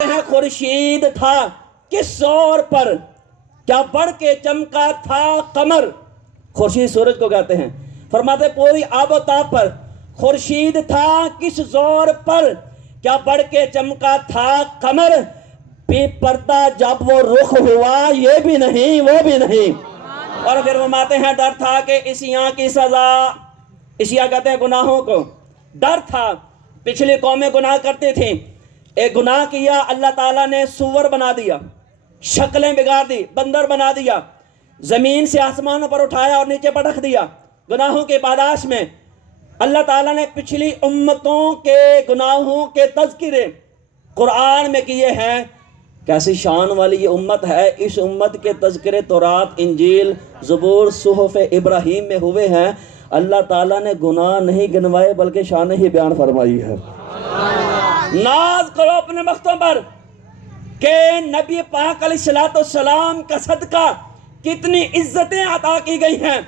خورشید تھا کس زور پر، کیا بڑھ کے چمکا تھا قمر. خورشید سورج کو کہتے ہیں. فرماتے پوری آب و تاب پر خورشید تھا کس زور پر، کیا بڑھ کے چمکا تھا قمر. بے پردہ جب وہ رخ ہوا یہ بھی نہیں وہ بھی نہیں. اور پھر فرماتے ہیں ڈر تھا کہ عیسیاں کی سزا، عیسیاں کہتے ہیں گناہوں کو. ڈر تھا، پچھلی قومیں گناہ کرتی تھیں، ایک گناہ کیا اللہ تعالیٰ نے سور بنا دیا، شکلیں بگاڑ دی، بندر بنا دیا، زمین سے آسمانوں پر اٹھایا اور نیچے پٹک دیا. گناہوں کے پاداش میں اللہ تعالیٰ نے پچھلی امتوں کے گناہوں کے تذکرے قرآن میں کیے ہیں. کیسی شان والی یہ امت ہے. اس امت کے تذکرے تورات، انجیل، زبور، صحف ابراہیم میں ہوئے ہیں. اللہ تعالیٰ نے گناہ نہیں گنوائے بلکہ شان ہی بیان فرمائی ہے. ناز کرو اپنے وقتوں پر کہ نبی پاک علیہ السلام کا صدقہ کتنی عزتیں عطا کی گئی ہیں.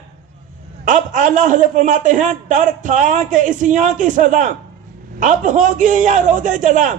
اب اعلیٰ حضرت فرماتے ہیں ڈر تھا کہ عیسیاں کی سزا اب ہوگی یا روز جزا.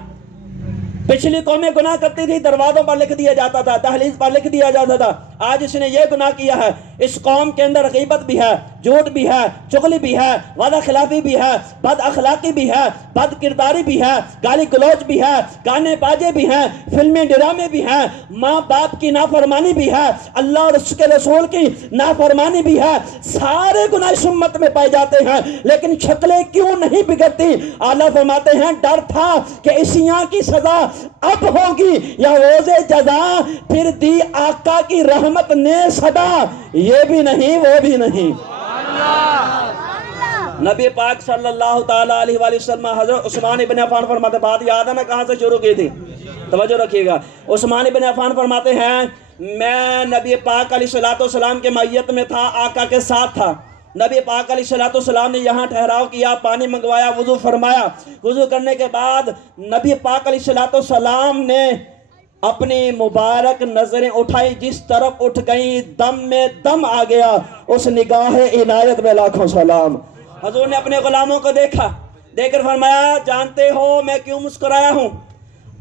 پچھلی قومیں گناہ کرتی تھی، دروازوں پر لکھ دیا جاتا تھا، دہلیز پر لکھ دیا جاتا تھا آج اس نے یہ گناہ کیا ہے. اس قوم کے اندر غیبت بھی ہے، جھوٹ بھی ہے، چغلی بھی ہے، وعدہ خلافی بھی ہے، بد اخلاقی بھی ہے، بد کرداری بھی ہے، گالی گلوچ بھی ہے، گانے باجے بھی ہیں، فلمیں ڈرامے بھی ہیں، ماں باپ کی نافرمانی بھی ہے، اللہ اور اس کے رسول کی نافرمانی بھی ہے. سارے گناہ اس امت میں پائے جاتے ہیں لیکن شکلیں کیوں نہیں بگڑتی. اعلیٰ فرماتے ہیں ڈر تھا کہ عیسیاں کی سزا اب ہوگی یا روز جزا. پھر دی آقا کی رحمت نے صدا، یہ بھی نہیں وہ بھی نہیں. نبی پاک صلی اللہ تعالیٰ علیہ وآلہ وسلم حضرت عثمان بن عفان فرماتے، بات یاد ہے نا کہاں سے شروع کی تھی، توجہ رکھیے گا. عثمان بن عفان فرماتے ہیں میں نبی پاک علیہ السلام کے معیت میں تھا، آقا کے ساتھ تھا. نبی پاک علیہ السلام نے یہاں ٹھہراؤ کیا، پانی منگوایا، وضو فرمایا. وضو کرنے کے بعد نبی پاک علیہ السلام نے اپنی مبارک نظریں اٹھائی، جس طرف اٹھ گئی دم میں دم آ گیا. اس نگاہ عنایت میں لاکھوں سلام. حضور نے اپنے غلاموں کو دیکھا، دیکھ کر فرمایا جانتے ہو میں کیوں مسکرایا ہوں.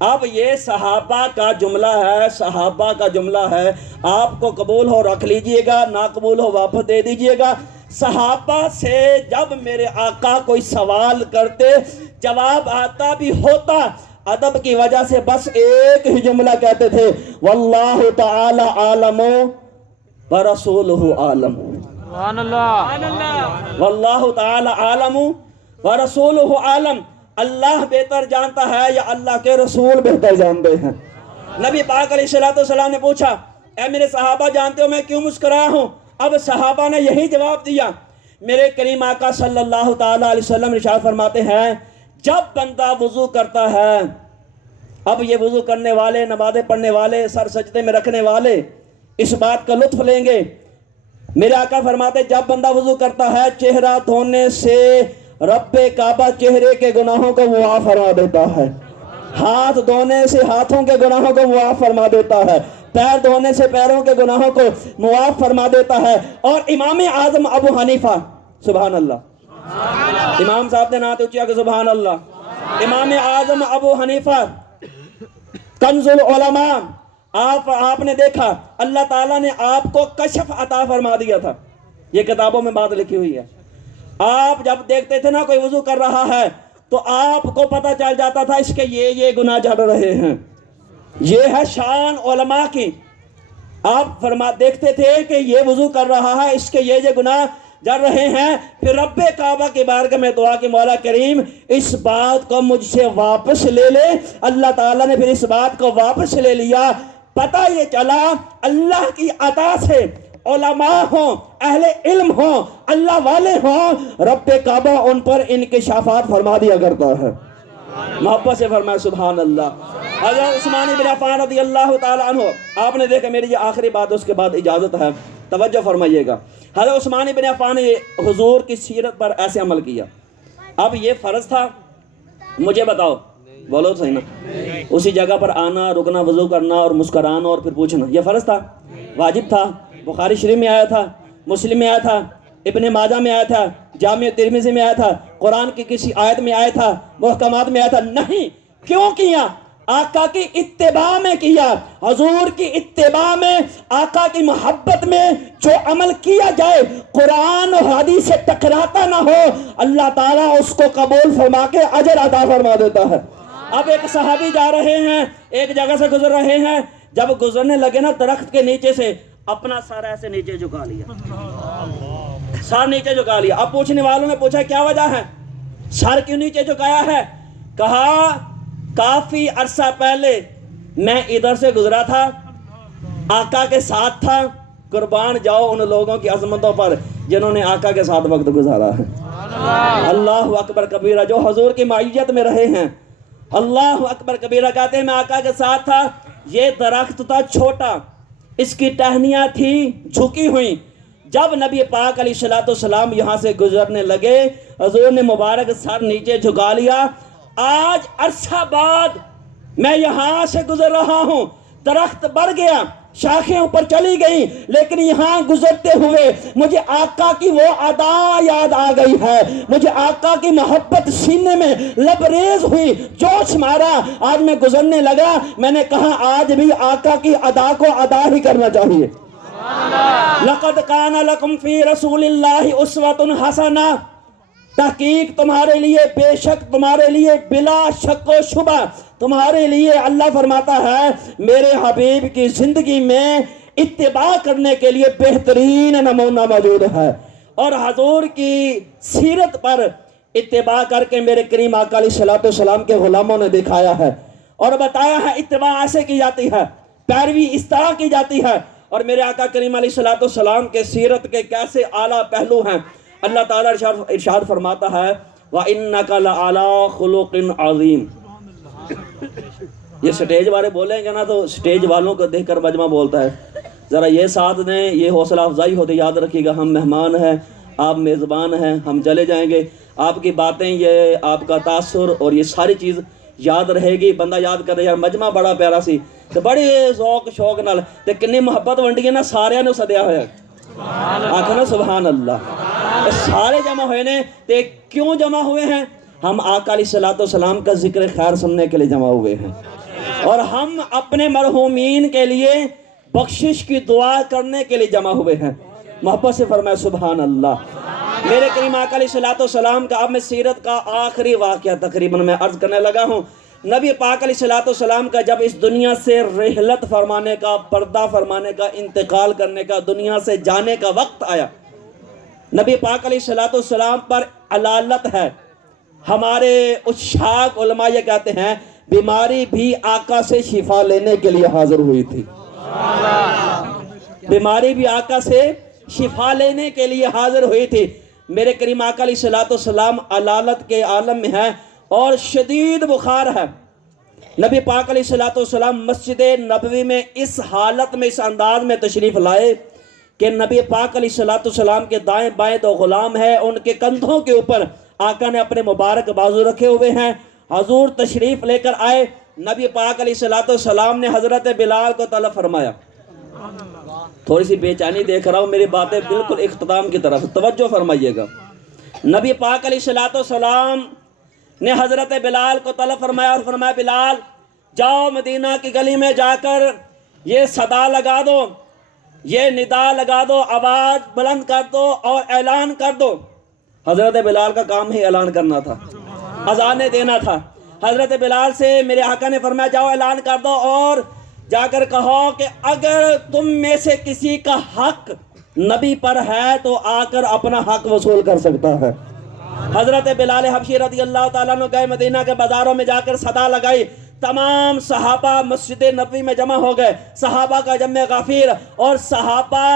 اب یہ صحابہ کا جملہ ہے، صحابہ کا جملہ ہے. آپ کو قبول ہو رکھ لیجئے گا، نا قبول ہو واپس دے دیجئے گا. صحابہ سے جب میرے آقا کوئی سوال کرتے جواب آتا بھی ہوتا، ادب کی وجہ سے بس ایک ہی جملہ کہتے تھے، واللہ تعالی عالم ورسولہ عالم. سبحان اللہ. واللہ تعالی عالم ورسولہ عالم. اللہ بہتر جانتا ہے یا اللہ کے رسول بہتر جانتے ہیں. نبی پاک علیہ السلام نے پوچھا اے میرے صحابہ جانتے ہو میں کیوں مسکرایا ہوں. اب صحابہ نے یہی جواب دیا. میرے کریم آقا صلی اللہ تعالیٰ علیہ وسلم ارشاد فرماتے ہیں جب بندہ وضو کرتا ہے، اب یہ وضو کرنے والے، نمازیں پڑھنے والے، سر سجدے میں رکھنے والے اس بات کا لطف لیں گے. میرے آقا فرماتے جب بندہ وضو کرتا ہے چہرہ دھونے سے رب کعبہ چہرے کے گناہوں کو معاف فرما دیتا ہے، ہاتھ دھونے سے ہاتھوں کے گناہوں کو معاف فرما دیتا ہے، پیر دھونے سے پیروں کے گناہوں کو معاف فرما دیتا ہے. اور امام اعظم ابو حنیفہ، سبحان اللہ، امام صاحب نے نعت اچھا کہ سبحان اللہ. امام اعظم ابو حنیفہ کنز العلماء، آپ نے دیکھا اللہ تعالیٰ نے آپ کو کشف عطا فرما دیا تھا. یہ کتابوں میں بات لکھی ہوئی ہے. آپ جب دیکھتے تھے نا کوئی وضو کر رہا ہے تو آپ کو پتہ چل جاتا تھا اس کے یہ گناہ جھڑ رہے ہیں. یہ ہے شان علماء کی. آپ دیکھتے تھے کہ یہ وضو کر رہا ہے اس کے یہ گناہ جڑ رہے ہیں. پھر رب کعبہ کی بارگاہ میں دعا کہ مولا کریم اس بات کو مجھ سے واپس لے لے. اللہ تعالیٰ نے پھر اس بات کو واپس لے لیا. پتہ یہ چلا اللہ کی عطا سے علماء ہوں، اہل علم ہوں، اللہ والے ہوں، رب کعبہ ان پر انکشافات فرما دیا کرتا ہے. محبت سے فرمائے سبحان اللہ. حضرت عثمان بن عفان رضی اللہ تعالیٰ عنہ، آپ نے دیکھا میری یہ آخری بات اس کے بعد اجازت ہے، توجہ فرمائیے گا. حضرت عثمان بن عفان نے حضور کی سیرت پر ایسے عمل کیا. اب یہ فرض تھا، مجھے بتاؤ، بولو صحیح نا، اسی جگہ پر آنا، رکنا، وضو کرنا اور مسکرانا اور پھر پوچھنا، یہ فرض تھا، واجب تھا. بخاری شریف میں آیا تھا، مسلم میں آیا تھا، ابن ماجہ میں آیا تھا، جامع ترمذی میں آیا تھا، قرآن کی کسی آیت میں آیا تھا، محکمات میں آیا تھا؟ نہیں. کیوں کیا؟ آقا کی اتباع میں کیا، حضور کی اتباع میں، آقا کی محبت میں جو عمل کیا جائے قرآن و حدیث سے ٹکراتا نہ ہو، اللہ تعالیٰ اس کو قبول فرما کے اجر عطا فرما دیتا ہے۔ اب ایک صحابی جا رہے ہیں، ایک جگہ سے گزر رہے ہیں، جب گزرنے لگے نا درخت کے نیچے سے اپنا سر ایسے نیچے جھکا لیا، سر نیچے جھکا لیا۔ اب پوچھنے والوں نے پوچھا کیا وجہ ہے، سر کیوں نیچے جھکایا ہے؟ کہا کافی عرصہ پہلے میں ادھر سے گزرا تھا، آقا کے ساتھ تھا، قربان جاؤ ان لوگوں کی عظمتوں پر جنہوں نے آقا کے ساتھ وقت گزارا ہے۔ اللہ اکبر کبیرہ، جو حضور کی معیت میں رہے ہیں، اللہ اکبر کبیرہ کہتے ہیں میں آقا کے ساتھ تھا، یہ درخت تھا چھوٹا، اس کی ٹہنیاں تھی جھکی ہوئی، جب نبی پاک علیہ السلام یہاں سے گزرنے لگے حضور نے مبارک سر نیچے جھکا لیا۔ آج عرصہ بعد میں یہاں سے گزر رہا ہوں، درخت بڑھ گیا، شاخیں اوپر چلی گئیں، لیکن یہاں گزرتے ہوئے مجھے آقا کی وہ ادا یاد آ گئی ہے، مجھے آقا کی محبت سینے میں لبریز ہوئی، جوش مارا، آج میں گزرنے لگا، میں نے کہا آج بھی آقا کی ادا کو ادا ہی کرنا چاہیے۔ لَقَدْ كَانَ لَكُمْ فِي رَسُولِ اللَّهِ أُسْوَةٌ حَسَنَةٌ، تحقیق تمہارے لیے، بے شک تمہارے لیے، بلا شک و شبہ تمہارے لیے اللہ فرماتا ہے میرے حبیب کی زندگی میں اتباع کرنے کے لیے بہترین نمونہ موجود ہے، اور حضور کی سیرت پر اتباع کر کے میرے کریم آقا علیہ السلام کے غلاموں نے دکھایا ہے اور بتایا ہے اتباع ایسے کی جاتی ہے، پیروی اس طرح کی جاتی ہے، اور میرے آقا کریم علیہ السلام کے سیرت کے کیسے اعلیٰ پہلو ہیں۔ اللہ تعالیٰ ارشاد فرماتا ہے وَإِنَّكَ لَعَلَىٰ خُلُقٍ عَظِيمٍ۔ یہ سٹیج والے بولیں گے نا تو سٹیج والوں کو دیکھ کر مجمع بولتا ہے، ذرا یہ ساتھ دیں، یہ حوصلہ افزائی ہوتی، یاد رکھیے گا ہم مہمان ہیں، آپ میزبان ہیں، ہم چلے جائیں گے، آپ کی باتیں، یہ آپ کا تاثر اور یہ ساری چیز یاد رہے گی، بندہ یاد کر رہے یار مجمع بڑا پیارا سی تو بڑی ذوق شوق نال تے کنی محبت ونڈی ہے نا سارے نے سدیا ہوا ہے، آخر نا سبحان اللہ، سارے جمع ہوئے نے، تے کیوں جمع ہوئے ہیں؟ ہم آقا علیہ السلام کا ذکر خیر سننے کے لیے جمع ہوئے ہیں، اور ہم اپنے مرحومین کے لیے بخشش کی دعا کرنے کے لیے جمع ہوئے ہیں۔ محبت سے فرمائے سبحان اللہ۔ میرے کریم آقا علیہ السلام کا اب میں سیرت کا آخری واقعہ تقریباً میں عرض کرنے لگا ہوں۔ نبی پاک علیہ السلام کا جب اس دنیا سے رحلت فرمانے کا، پردہ فرمانے کا، انتقال کرنے کا، دنیا سے جانے کا وقت آیا، نبی پاک علیہ السلام پر علالت ہے۔ ہمارے اشاق علماء یہ کہتے ہیں بیماری بھی آقا سے شفا لینے کے لیے حاضر ہوئی تھی، بیماری بھی آقا سے شفا لینے کے لیے حاضر ہوئی تھی۔ میرے کریم آقا علیہ السلام علالت کے عالم میں ہیں اور شدید بخار ہے۔ نبی پاک علیہ السلام مسجد نبوی میں اس حالت میں، اس انداز میں تشریف لائے کہ نبی پاک علیہ السلام کے دائیں بائیں دو غلام ہیں، ان کے کندھوں کے اوپر آقا نے اپنے مبارک بازو رکھے ہوئے ہیں۔ حضور تشریف لے کر آئے، نبی پاک علیہ السلام نے حضرت بلال کو طلب فرمایا۔ تھوڑی سی بے چینی دیکھ رہا ہوں، میری باتیں بالکل اختتام کی طرف، توجہ فرمائیے گا۔ نبی پاک علیہ السلام نے حضرت بلال کو طلب فرمایا اور فرمایا بلال جاؤ مدینہ کی گلی میں جا کر یہ صدا لگا دو، یہ ندا لگا دو، آواز بلند کر دو اور اعلان کر دو۔ حضرت بلال کا کام ہی اعلان کرنا تھا، اذانیں دینا تھا۔ حضرت بلال سے میرے آقا نے فرمایا جاؤ اعلان کر دو اور جا کر کہو کہ اگر تم میں سے کسی کا حق نبی پر ہے تو آ کر اپنا حق وصول کر سکتا ہے۔ حضرت بلال حبشی رضی اللہ تعالیٰ عنہ گئے، مدینہ کے بازاروں میں جا کر صدا لگائی، تمام صحابہ مسجد نبوی میں جمع ہو گئے، صحابہ کا جمع غافیر، اور صحابہ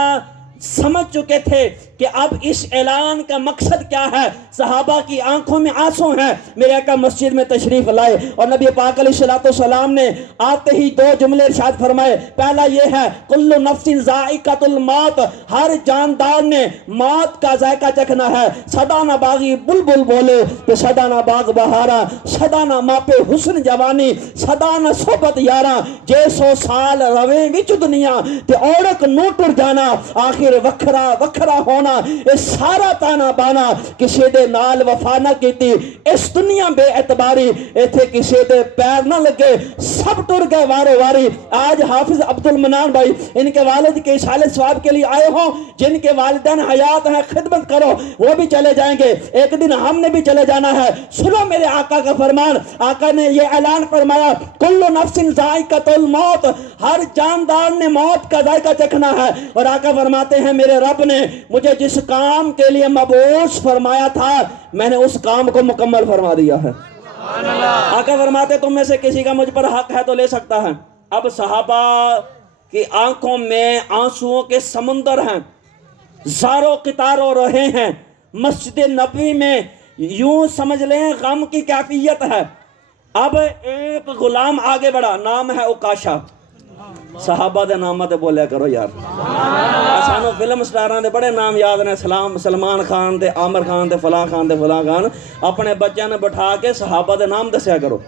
سمجھ چکے تھے کہ اب اس اعلان کا مقصد کیا ہے۔ صحابہ کی آنکھوں میں آنسو ہیں۔ میرے آقا مسجد میں تشریف لائے اور نبی پاک علیہ السلام نے آتے ہی دو جملے ارشاد فرمائے۔ پہلا یہ ہے کل نفس ذائقۃ الموت، ہر جاندار نے موت کا ذائقہ چکھنا ہے۔ سدا نہ باغی بلبل بولے کہ سدا نہ باغ بہارا، سدا نہ ماپے حسن جوانی، سدا نہ صحبت یاراں، جے 100 سال رویں وچ دنیا تے اوڑک نو ٹر جانا، آخر پھر وکھرا وکھرا ہونا، یہ سارا تانا بانا کسی دے نال وفا نہ کیتی، اس دنیا بے اعتباری ایتھے کسی دے پیر نہ لگے، سب ٹر گئے وارو واری۔ آج حافظ عبد المنان بھائی ان کے والد کے اشارے ثواب کے لیے آئے ہوں، جن کے والدین حیات ہیں خدمت کرو، وہ بھی چلے جائیں گے، ایک دن ہم نے بھی چلے جانا ہے۔ سنو میرے آقا کا فرمان، آقا نے یہ اعلان فرمایا کل نفس ذائقۃ الموت، ہر جاندار نے موت کا ذائقہ چکھنا ہے۔ اور آقا فرماتے ہیں میرے رب نے مجھے جس کام کے لیے مبعوث فرمایا تھا میں نے اس کام کو مکمل فرما دیا ہے۔ آقا فرماتے تم میں سے کسی کا مجھ پر حق ہے تو لے سکتا ہے۔ اب صحابہ کی آنکھوں میں آنسوؤں کے سمندر ہیں، زاروں قطاروں رہے ہیں، مسجد نبوی میں یوں سمجھ لیں غم کی کیفیت ہے۔ اب ایک غلام آگے بڑھا، نام ہے عکاشہ۔ صحابہ دے نامہ تے بولیا کرو یار، سانو فلم سٹاراں دے بڑے نام یاد نے، سلمان خان تے عامر خان تے فلاں خان تے فلاں خان، اپنے بچوں نے بٹھا کے صحابہ دے نام دسیا کرو۔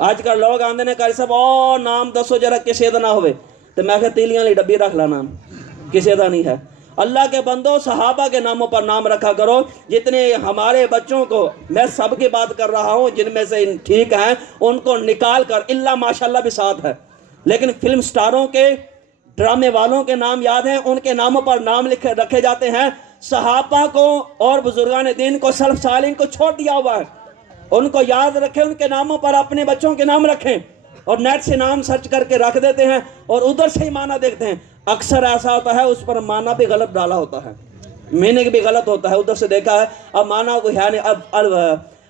آج کل لوگ آندے نے قاری صاحب او نام دسو جرا کسے دا نہ ہوئے، تے میں کہ تیلیاں لی ڈبی رکھ لا، نام کسے دا نہیں ہے۔ اللہ کے بندو صحابہ کے ناموں پر نام رکھا کرو۔ جتنے ہمارے بچوں کو، میں سب کی بات کر رہا ہوں جن میں سے ٹھیک ہیں ان کو نکال کر، اللہ ماشاءاللہ بھی ساتھ ہے، لیکن فلم سٹاروں کے، ڈرامے والوں کے نام یاد ہیں، ان کے ناموں پر نام رکھے جاتے ہیں۔ صحابہ کو اور بزرگان دین کو، سلف صالحین کو چھوڑ دیا ہوا ہے، ان کو یاد رکھیں، ان کے ناموں پر اپنے بچوں کے نام رکھیں، اور نیٹ سے نام سرچ کر کے رکھ دیتے ہیں اور ادھر سے ہی معنی دیکھتے ہیں۔ اکثر ایسا ہوتا ہے اس پر معنی بھی غلط ڈالا ہوتا ہے، میننگ بھی غلط ہوتا ہے، ادھر سے دیکھا ہے، اب معنی کو ہے نہیں۔ اب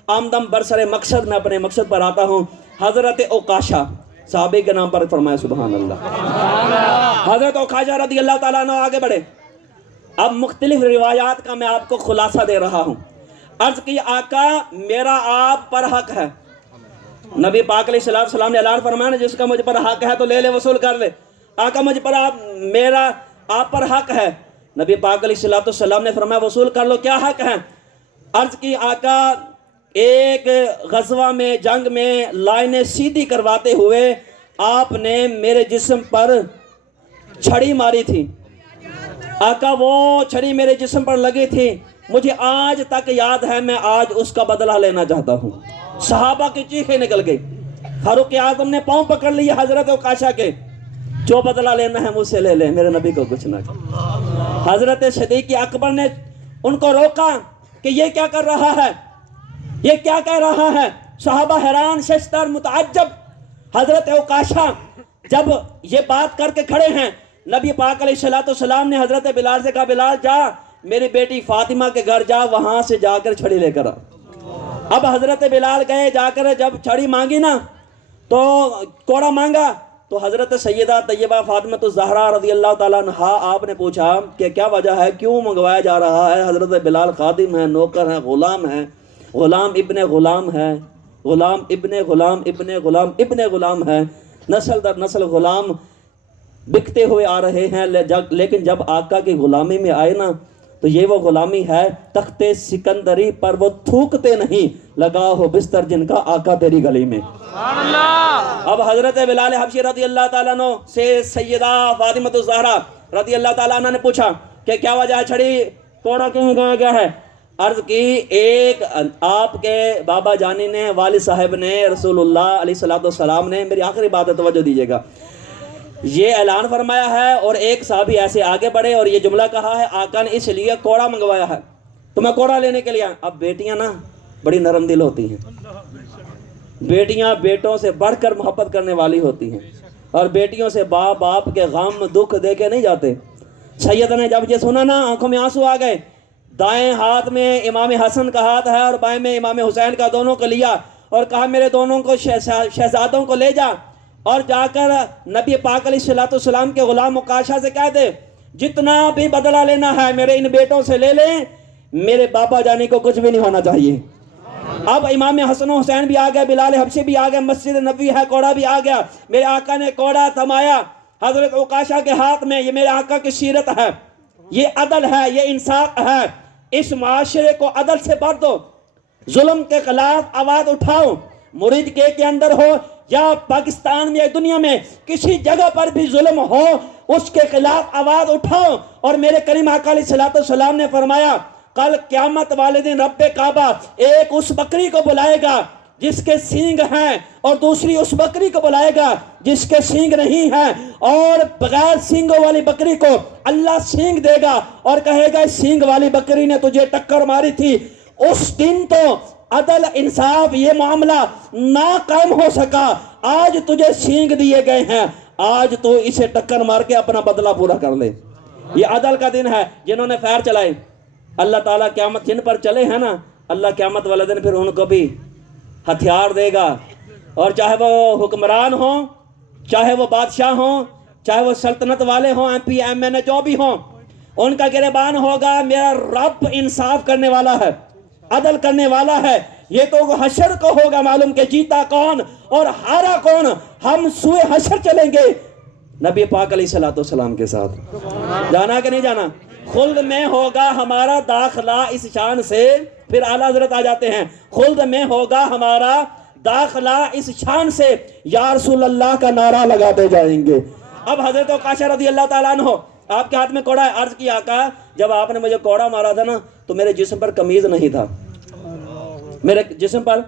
آمدم برسر مقصد میں اپنے مقصد پر آتا ہوں۔ حضرت عکاشہ صحابی کے نام پر فرمایا سبحان اللہ۔ حضرت عکاشہ رضی اللہ تعالیٰ عنہ آگے بڑھے۔ اب مختلف روایات کا میں آپ کو خلاصہ دے رہا ہوں۔ عرض کی آقا میرا آپ پر حق ہے، نبی پاک علیہ السلام نے اعلان فرمایا جس کا مجھ پر حق ہے تو لے لے، وصول کر لے۔ آقا مجھ پر میرا آپ پر حق ہے، نبی پاک علیہ السلام نے فرمایا وصول کر لو، کیا حق ہے؟ عرض کی آقا ایک غزوہ میں، جنگ میں لائنیں سیدھی کرواتے ہوئے آپ نے میرے جسم پر چھڑی ماری تھی۔ آقا وہ چھڑی میرے جسم پر لگی تھی، مجھے آج تک یاد ہے، میں آج اس کا بدلہ لینا چاہتا ہوں۔ صحابہ کی چیخیں نکل گئی، فاروق اعظم نے پاؤں پکڑ لیے حضرت عکاشہ کے، جو بدلہ لینا ہے مجھ سے لے لے، میرے نبی کو کچھ نہ کہ۔ حضرت صدیق اکبر نے ان کو روکا کہ یہ کیا کر رہا ہے، یہ کیا کہہ رہا ہے؟ صحابہ حیران ششدر متعجب۔ حضرت عکاشہ جب یہ بات کر کے کھڑے ہیں، نبی پاک علیہ السلام نے حضرت بلال سے کہا بلال جا میری بیٹی فاطمہ کے گھر جا، وہاں سے جا کر چھڑی لے کر آ۔ اب حضرت بلال گئے، جا کر جب چھڑی مانگی نا تو کوڑا مانگا تو حضرت سیدہ طیبہ فاطمہ الزہرا رضی اللہ تعالیٰ عنہا آپ نے پوچھا کہ کیا وجہ ہے، کیوں منگوایا جا رہا ہے؟ حضرت بلال خادم ہے، نوکر ہے، غلام ہے، غلام ابن غلام ہے، غلام ابن غلام ابن غلام ابن غلام ہے، نسل در نسل غلام بکتے ہوئے آ رہے ہیں، لیکن جب آقا کی غلامی میں آئے نا تو یہ وہ غلامی ہے تخت سکندری پر وہ تھوکتے نہیں، لگا ہو بستر جن کا آقا تیری گلی میں۔ اب حضرت بلال حبشی رضی اللہ تعالیٰ عنہ سے سیدہ فاطمہ الزہرا رضی اللہ تعالیٰ عنہ نے پوچھا کہ کیا وجہ ہے، چھڑی کوڑا کیوں گیا گیا ہے؟ عرض کی ایک آپ کے بابا جانی نے، والد صاحب نے، رسول اللہ علیہ السلام نے، میری آخری بات ہے توجہ دیجیے گا، یہ اعلان فرمایا ہے اور ایک صحابی ایسے آگے بڑھے اور یہ جملہ کہا ہے آقا نے اس لیے کوڑا منگوایا ہے، تو میں کوڑا لینے کے لیے۔ اب بیٹیاں نا بڑی نرم دل ہوتی ہیں، بیٹیاں بیٹوں سے بڑھ کر محبت کرنے والی ہوتی ہیں، اور بیٹیوں سے باپ کے غم دکھ دے کے نہیں جاتے۔ سید نے جب یہ سنا نا آنکھوں میں آنسو آ گئے، دائیں ہاتھ میں امام حسن کا ہاتھ ہے اور بائیں میں امام حسین کا، دونوں کو لیا اور کہا میرے دونوں کو شہزادوں کو لے جا اور جا کر نبی پاک علیہ السلام کے غلام عکاشہ سے کہہ دے جتنا بھی بدلہ لینا ہے میرے ان بیٹوں سے لے لیں، میرے بابا جانی کو کچھ بھی نہیں ہونا چاہیے۔ اب امام حسن و حسین بھی آ گئے، بلال حبشی بھی آ گئے، مسجد نبوی ہے، کوڑا بھی آ گیا، میرے آقا نے کوڑا تھمایا حضرت عکاشہ کے ہاتھ میں۔ یہ میرے آقا کی سیرت ہے، یہ عدل ہے، یہ انصاف ہے، اس معاشرے کو عدل سے بھر دو، ظلم کے خلاف آواز اٹھاؤ، مرید کے اندر ہو یا پاکستان میں یا دنیا میں کسی جگہ پر بھی ظلم ہو اس کے خلاف آواز اٹھاؤ. اور میرے کریم آقا علیہ الصلوۃ والسلام نے فرمایا کل قیامت والے دن رب کعبہ ایک اس بکری کو بلائے گا جس کے سینگ ہیں اور دوسری اس بکری کو بلائے گا جس کے سینگ نہیں ہیں, اور بغیر سینگوں والی بکری کو اللہ سینگ دے گا اور کہے گا سینگ والی بکری نے تجھے ٹکر ماری تھی. اس دن تو عدل انصاف یہ معاملہ نہ قائم ہو سکا. آج تجھے سینگ دیے گئے ہیں, آج تو اسے ٹکر مار کے اپنا بدلہ پورا کر لے. یہ عدل کا دن ہے. جنہوں نے فیر چلائے اللہ تعالیٰ قیامت جن پر چلے ہیں نا, اللہ قیامت والے دن پھر ان کو بھی ہتھیار دے گا. اور چاہے وہ حکمران ہوں, چاہے وہ بادشاہ ہوں, چاہے وہ سلطنت والے ہوں, ایم پی ایم این اے جو بھی ہوں, ان کا گریبان ہوگا میرا رب انصاف کرنے والا ہے, عدل کرنے والا ہے. یہ تو حشر کو ہوگا معلوم کہ جیتا کون اور ہارا کون. ہم سوئے حشر چلیں گے نبی پاک علیہ الصلوۃ والسلام کے ساتھ. جانا کہ نہیں جانا؟ خلد میں ہوگا ہمارا داخلہ اس شان سے. پھر اعلیٰ حضرت آ جاتے ہیں, خلد میں ہوگا ہمارا داخلہ اس شان سے یا رسول اللہ کا نعرہ لگاتے جائیں گے. اب حضرت عکاشہ رضی اللہ تعالیٰ عنہ آپ کے ہاتھ میں کوڑا ہے. عرض کی آقا جب آپ نے مجھے کوڑا مارا تھا نا تو میرے جسم پر قمیض نہیں تھا, میرے جسم پر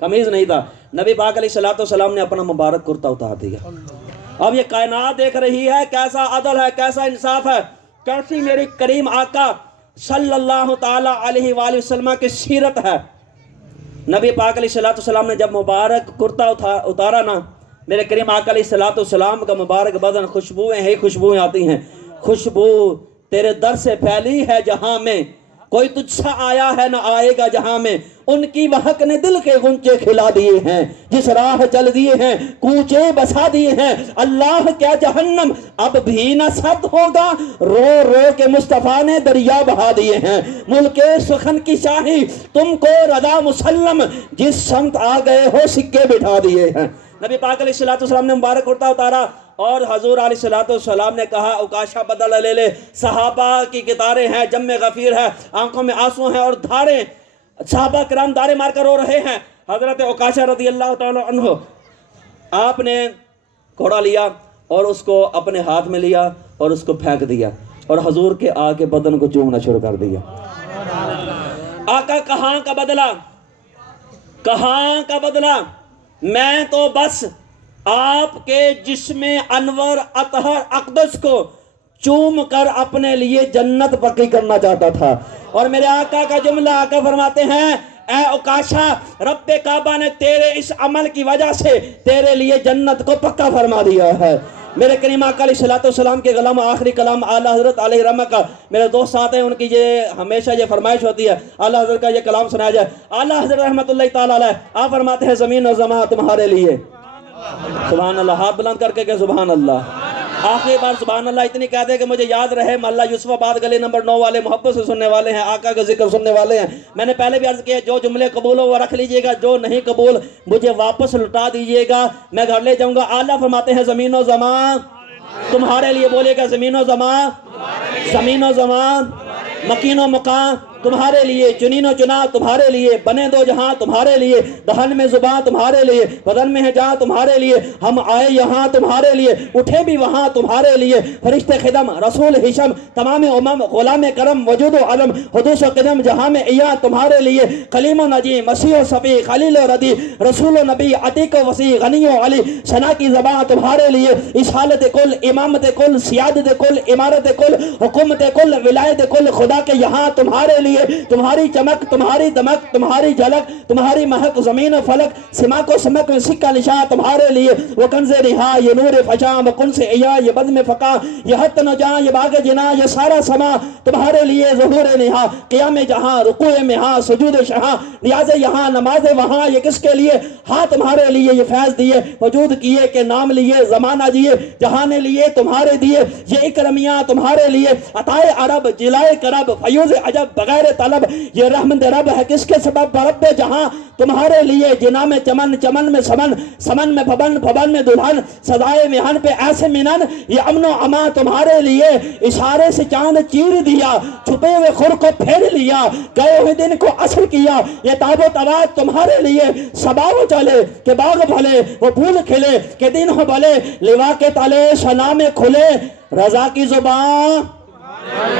قمیض نہیں تھا. نبی پاک علیہ الصلوۃ والسلام نے اپنا مبارک کرتا اتار دیا. اب یہ کائنات دیکھ رہی ہے کیسا عدل ہے, کیسا انصاف ہے, کیسی میری کریم آقا صلی اللہ تعالی علیہ وآلہ وسلم کی سیرت ہے. نبی پاک علیہ الصلوۃ والسلام نے جب مبارک کرتا اتارا نا, میرے کریم آقا علیہ الصلوۃ والسلام کا مبارک بدن خوشبوئیں ہی خوشبوئیں آتی ہیں. خوشبو تیرے در سے پھیلی ہے جہاں میں, کوئی تجھ سا آیا ہے نہ آئے گا جہاں میں. ان کی مہک نے دل کے غنچے کھلا دیے ہیں, جس راہ چل دیے ہیں کوچے بسا دیے ہیں. اللہ کیا جہنم اب بھی نہ سرد ہوگا, رو رو کے مصطفیٰ نے دریا بہا دیے ہیں. ملک سخن کی شاہی تم کو رضا مسلم, جس سمت آ گئے ہو سکے بٹھا دیے ہیں. نبی پاک علیہ الصلوۃ والسلام نے مبارک کرتا اتارا اور حضور علیہ الصلوۃ والسلام نے کہا عکاشہ بدلہ لے لے. صحابہ کی قطاریں ہیں, جم غفیر ہے, آنکھوں میں آنسو ہیں اور دھاریں, صحابہ کرام دارے مار کر رو رہے ہیں. حضرت عکاشہ رضی اللہ تعالی عنہ آپ نے گھوڑا لیا اور اس کو اپنے ہاتھ میں لیا اور اس کو پھینک دیا اور حضور کے آ کے بدن کو چومنا شروع کر دیا. آقا کہاں کا بدلہ, کہاں کا بدلہ؟ میں تو بس آپ کے جسم انور اطہر اقدس کو چوم کر اپنے لیے جنت پکی کرنا چاہتا تھا. اور میرے آقا کا جملہ آقا فرماتے ہیں اے عکاشہ رب کعبہ نے تیرے اس عمل کی وجہ سے تیرے لیے جنت کو پکا فرما دیا ہے. میرے کریم آقا علیہ الصلوۃ والسلام کے غلام آخری کلام اعلیٰ حضرت علیہ رحمہ کا, میرے دوست ساتھ ہیں ان کی یہ ہمیشہ یہ فرمائش ہوتی ہے اعلیٰ حضرت کا یہ کلام سنایا جائے. اعلیٰ حضرت رحمۃ اللہ تعالیٰ علیہ آپ فرماتے ہیں زمین و زمان تمہارے لیے. سبحان اللہ, ہاتھ بلند کر کے کہ سبحان اللہ. آخری بار سبحان اللہ اتنی کہہ دے کہ مجھے یاد رہے, محلہ یوسف آباد گلی نمبر 9 والے محبت سے سننے والے ہیں, آقا کا ذکر سننے والے ہیں. میں نے پہلے بھی عرض کیا جو جملے قبول ہو وہ رکھ لیجئے گا, جو نہیں قبول مجھے واپس لٹا دیجئے گا, میں گھر لے جاؤں گا. اعلیٰ فرماتے ہیں زمین و زمان تمہارے لیے. بولیے گا زمین و زمان, زمین و زمان, مکین و مکان تمہارے لیے, چنین و چنا تمہارے لیے, بنے دو جہاں تمہارے لیے, دہن میں زباں تمہارے لیے, بدن میں ہے جہاں تمہارے لیے, ہم آئے یہاں تمہارے لیے, اٹھے بھی وہاں تمہارے لیے. فرشتے خدم رسول حشم تمام امم غلام کرم وجود و علم حدوث و قدم جہاں میں ایاں تمہارے لیے. کلیم و نجی مسیح و صفی خلیل و ردی رسول و نبی عتیق و وسیع غنی و علی ثنا کی زباں تمہارے لیے. اسحالت کل, امامت کل, سیادت کل, امارت کل, حکومت کل, ولایت کل خدا کے یہاں تمہارے لیے. تمہاری چمک, تمہاری دمک, تمہاری جھلک, تمہاری مہک, زمین و فلک, سماک و سمک میں سکہ نشاں تمہارے لیے. وہ کنز رہا یہ نور فشاں, وہ کنز ایا یہ بزم فقاں, یہ حت نجاں یہ باغ جنا, یہ سارا سما تمہارے لیے. ظہور نہا, قیام جہاں, رکوع مہاں, سجود شہاں, نیاز یہاں, نماز وہاں, یہ کس کے لیے؟ ہاں تمہارے لیے. یہ فیض دیے, وجود کیے کہ نام لیے, زمانہ دیے, جہاں نے لیے تمہارے دیے. یہ اکرمیاں تمہارے لیے, عطائے عرب, جلائے کرب, فیوز عجب, بغیر خیر طلب، یہ رحمت رب ہے کس کے سبب؟ رب جہاں تمہارے لیے جنا میں چمن، چمن میں سمن، سمن میں بھون، بھون میں دلہن، سزائے مہن پہ ایسے منن، یہ امن و امان تمہارے لیے، اشارے سے چاند چیر دیا، چھپے ہوئے خور کو پھیر لیا، گئے ہوئے دن کو اثر کیا، یہ تاب و تبات تمہارے لیے، صبا وہ چلے کہ باغ بھلے، وہ پھول کھلے کہ دن ہو بھلے، لوا کے تلے شنا میں کھلے، رضا کی زبان،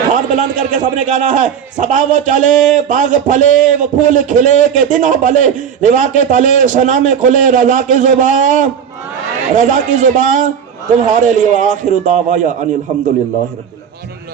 ہاتھ بلند کر کے سب نے کہنا ہے، صبا وہ چلے باغ پھلے وہ پھول کھلے کہ دن ہو بھلے، لوا کے تلے شنا میں کھلے، رضا کی زبان، رضا کی زبان تمہارے لیے۔ وآخر دعوایا ان الحمدللہ رب العالمین۔